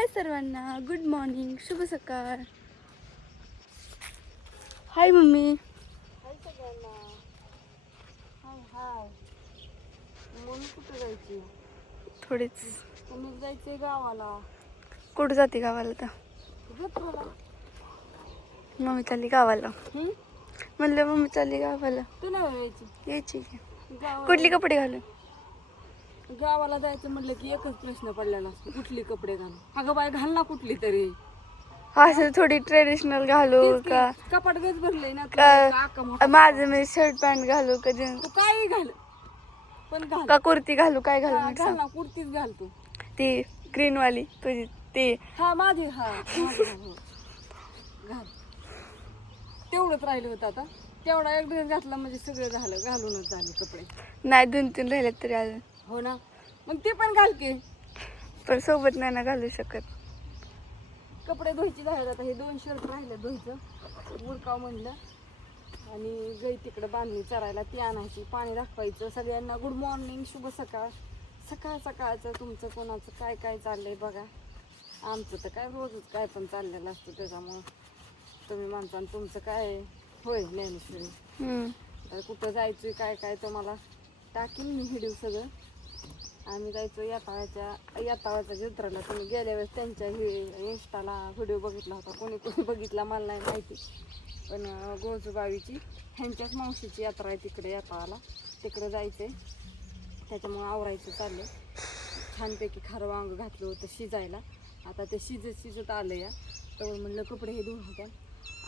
हाय सर्वांना, good morning, शुभ सकाळ. हाय मम्मी. हाय सगळ्यांना. हाय हाय. म्हणून कुठं जायची? थोडीच. तुम्ही जायचंय गावाला. कुठं जाते गावाला तर? जत्रेला. मम्मी चालली गावाला. म्हणलं मम्मी चालली गावाला. तू नाही यायची यायची की. गावाला. कुठली कपडे घालून? गावाला जायचं म्हटलं की एकच प्रश्न पडलेला असतो, कुठली कपडे घाल. अगं बाय घाल ना कुठली तरी. असं थोडी ट्रेडिशनल घालू तेच की, का? कपाट गच भरलंय ना का माझं मी शर्ट पॅन्ट घालू का तू काही घाल पण घाल. का कुर्ती घालू? काय घालू? हा, घाल ना, कुर्तीच घाल तू. ती ग्रीन वाली तुझी ती. हा माझी. माझी घाल, हो. घाल. तेवढंच राहिलं होतं आता. तेवढा एक ड्रेस घातला म्हणजे सगळं झालं, घालूनच झाले कपडे. नाही 2-3 राहिलेत तरी अजून. हो ना, मग ते पण घाल की. पण सोबत नाही ना घालू शकत. कपडे धुवायची झाले आता. हे 2 शर्ट राहिले धुवायचं, उरकाव म्हणलं. आणि गई तिकडे बांधणी चरायला, ती आणायची, पाणी दाखवायचं. सगळ्यांना गुड मॉर्निंग, शुभ सकाळ. सकाळ सकाळचं तुमचं कोणाचं काय काय चाललंय बघा. आमचं तर काय रोजच काय पण चाललेलं असतं, त्याच्यामुळं तुम्ही म्हणता तुमचं काय होय ज्ञानेश्वरी. तर कुठं जायचं काय काय तुम्हाला टाकीन मी व्हिडिओ सगळं. आम्ही जायचो याताळाच्या जत्रेला. तुम्ही गेल्या वेळेस त्यांच्या इंस्टाला व्हिडिओ बघितला होता. कोणी कोणी बघितला मला नाही माहिती, पण गोजूबाईची ह्यांच्याच मावशीची यात्रा आहे तिकडे याताळाला. तिकडे जायचं आहे, त्याच्यामुळं आवरायचं चाललं. छानपैकी खारं वांग घातलं होतं शिजायला. आता ते शिजत आलं या तर म्हणलं कपडे हे धुवून होत्या.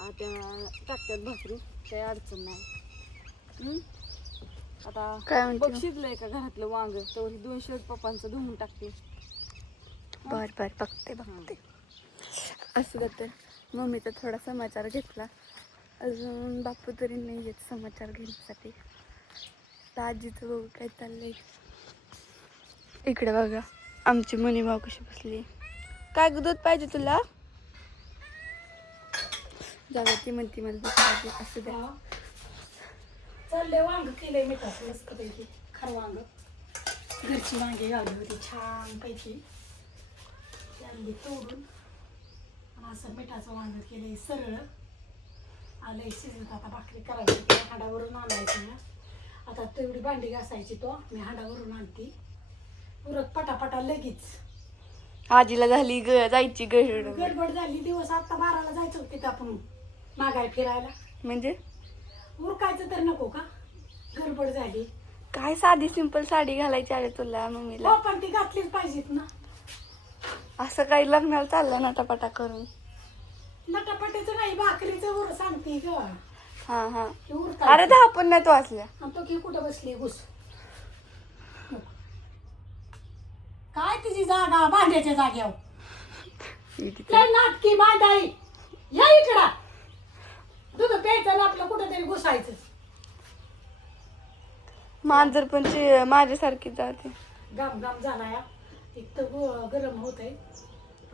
आता टाकत्यात भाकरी, काही अडचण नाही. आता बघ शिजलंय का घरातलं वांग, तर 2 शर्ट पप्पांचं धुवून टाकते. बर बघते. असं तर मम्मीचा थोडा समाचार घेतला. अजून बापू तरी नाही येत समाचार घेण्यासाठी. तर आजीचं बघू काय चाललंय. इकडे बघा आमची मनी भाऊ कशी बसली. काय दूध पाहिजे तुला? जागा ती म्हणते मला दूध पाहिजे. असं द्या. चालले वांग केलंय मिठाचं मस्त पैकी. खरं वांग, घरची वांगी घालली होती छान पैकी, आणली तोडून. आणि असं मिठाचं वांग केलंय सरळ. आलंय शिजत. आता भाकरी करायची, त्या हाडावरून आणायची ना. आता तेवढी भांडी घासायची, तो मी हाडावरून आणते. उरक पटापटा लगेच. आजीला झाली जायची गडबड झाली. दिवस आता 12ला जायचं होते आपण मागाय फिरायला. म्हणजे उरकायचं तर नको का? गडबड झाली. काय साधी सिंपल साडी घालायची आहे तुला मम्मीला. हो पण ती घातलीच पाहिजेत ना. असं काही लग्नाला चाललं नटापटा करून. नटापटीचं नाही, भाकरीचं वर सांगते ग. हा. की उरकायचं. अरे 10 पण नाही तो वाचल्या. आणि तो की कुठं बसली घुस. काय तिची जागा भांड्याच्या जाग्यावर. काय नाटकी बांधाई. या इकडा. दूध प्यायचं ना आपलं, कुठं तरी घुसायचं. मांजर पण माझ्यासारखी जाते. गाम झाला या. एक तर गरम होत आहे.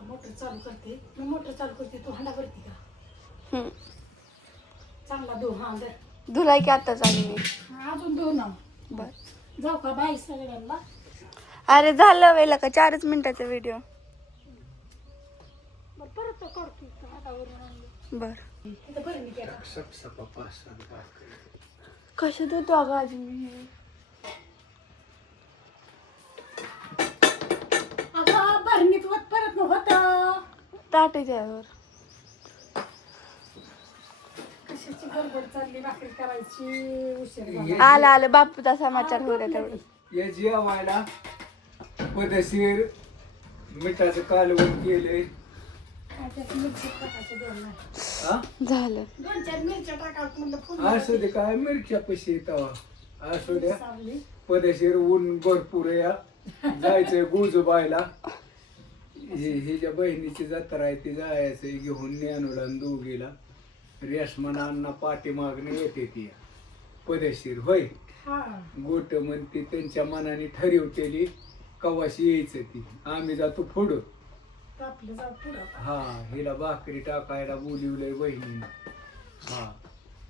मोटर चालू करते. मी मोटर चालू करते, तू हांडा भरती का? चांगला धु. हा दर धुलाई की आता चालली मी. अजून धु ना. बर जाऊ का बाई सगळ्यांना? अरे झालं वेळेला का 4च मिनिटाचा व्हिडिओ. परत करते हातावरून आणलं. बर तिथं बरं मी केला. कशात होतो अगं अजून मी. अगं भरणीत होत परत होत. ताटेच्यावर कशाची गडबड चालली, भाकरी करायची, उशीर झाला. आलं बापूचा समाचार होऊ द्या तेवढं. या जेवायला पदशीर मिठाचं कालवण केलंय. त्यात मिरची टाकायची 2 नाही. झालं. 2-4 मिरच्या टाकावं म्हणलं. फुल असू दे काय मिरच्या पैसे येतावा. असू द्या सावली. पदशीर ऊन भरपूर या. जायचंय गोजूबाईला. हिच्या बहिणीची जत्रा आहे, ती जायचंय घेऊन ज्ञानूला आणि दोघीला. रेशमान अण्णा पाठीमागणे येते ती पदशीर होय. गोट म्हणते त्यांच्या मनाने ठरवतेली कवाशी यायचं ती. आम्ही जातो पुढं. आपलं जाऊ पुढं. हा हिला भाकरी टाकायला बोलिवलंय बहिणीनं. हा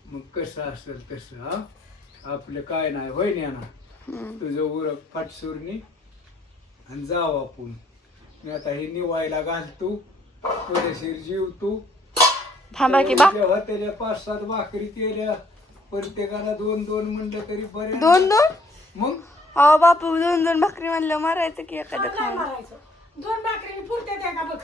मग कसं असेल तसं. हा आपलं काय नाही होय ना. तुझं उरक फाटसुरणी आणि जाऊ आपण. मी आता हे निवायला घालतो पुरेशीर जीवतो थांबा की बा जेव्हा त्याच्या 5-7 भाकरी केल्या प्रत्येकाला 2-2 म्हणलं तरी बरे 2-2 मग अहो बापू 2-2 भाकरी म्हणलं मारायचं की एखादं काय खाऊन मारायचं 2 भाकरी पुरते त्या का बघ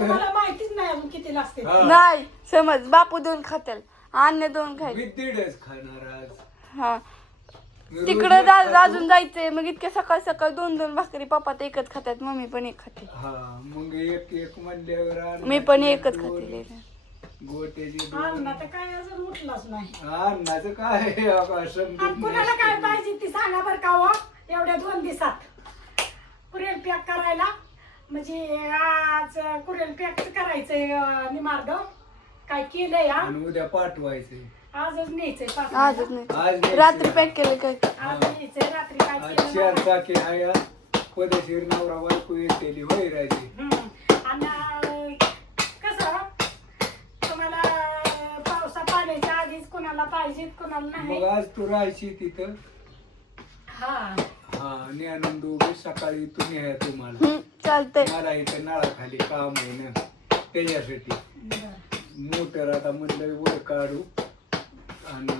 मला माहितीच नाही अजून किती लागते हा. नाही समज बापू 2 खातील अन्य 2 खायचे मी 1.5च खाणार आज हा मी रोज तिकडं एक खातो. अजून जायचंय मग इतक्या सकाळ सकाळ 2-2 भाकरी पप्पा तर एकच खातात मम्मी पण एक खाते हा मग एक म्हणल्यावर मी पण अन्नाचे एकच 2, खाते गोट्याची 2 अण्णा तर काय अजून उठलाच नाही अन्नाचं काय आकाशम आणि कुणाला काय पाहिजे ती सांगा बरं का हो एवढ्या 2 दिवसात कुरेल पॅक करायला म्हणजे आज कुरेल पॅक करायचंय निमार्ग काय केलंय हा आणि उद्या पाठवायचंय आजच न्यायचंय पाच आजच नाही आज नाही रात्री पॅक केलं काय आज न्यायचंय रात्री काय आज केलं 4 नाही. चाकी हाया पदेशीर नवरा बायको येतेली होय राहायची आणि कसं तुम्हाला पावसा पाण्याच्या आधीच कोणाला पाहिजे कोणाला नाही मग आज तू राहायची तिथं हा हा ज्ञानंद दोघे सकाळी इथून न्याय तुम्हाला चालतंय मला इथं नळाखाली काम आहे ना त्याच्यासाठी बरं. मोटर आता म्हणलं वर काढू आणि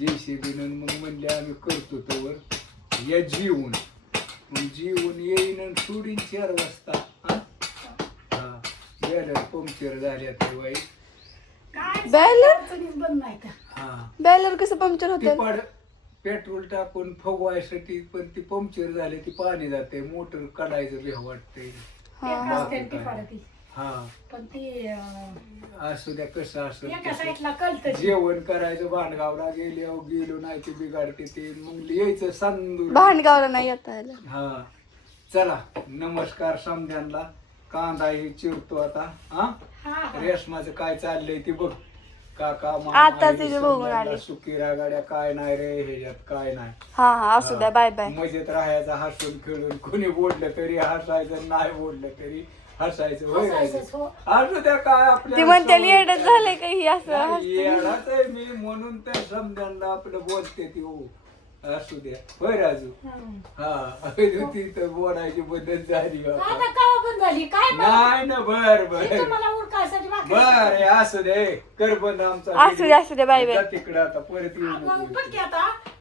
JCB मग म्हणले आम्ही करतो तोवर या जीवन मग जीवन येईन आणि सोडीन 4 वाजता हा बॅलर पंक्चर झाल्या ते वाईट काय बॅलर? अडचणीच बंद नाही का हा बॅलर कसं पंक्चर ती होतं पाड पेट्रोल टाकून फगवायसाठी पण ती पंक्चर झाले ती पाणी जाते मोटर काढायचं भ्या वाटतंय एक असते ती पडती हा पण ती असू द्या कसं असं एका साईडला कळत जेवण करायचं भांडगावला गेलो नाही ते बिघाडते ते मग यायचं सांदूर भांडगावला नाही येता आलं हा चला नमस्कार समध्यांना कांदा हे चिरतो आता हा रेशमाचं काय चाललंय ते बघ काका आता तिथे बघून आले. सुकिरा गाड्या काय नाही रे ह्याच्यात काय नाही हा हा असू द्या बाय बाय मजेत राहायचं हसून खेळून कोणी बोललं तरी हसायचं नाही बोललं तरी हसायचं होय हसायचंच, हो. असू द्या काय ती आपल्या म्हणते येडच झालंय का ही असं नाही, येडाच आहे मी म्हणून तर समजायला आपलं बोलते ती हो असू द्या होय राजू हा ती तर बोलायची पद्धत झाली बाबा. आता कावा बंद झाली काय नाही ना बर बर तुम्हाला उरकायसाठी भाकरी बर असू दे कर बंद आमचा असू दे बाय बाय तिकडे आता परत येऊ नको. पण की आता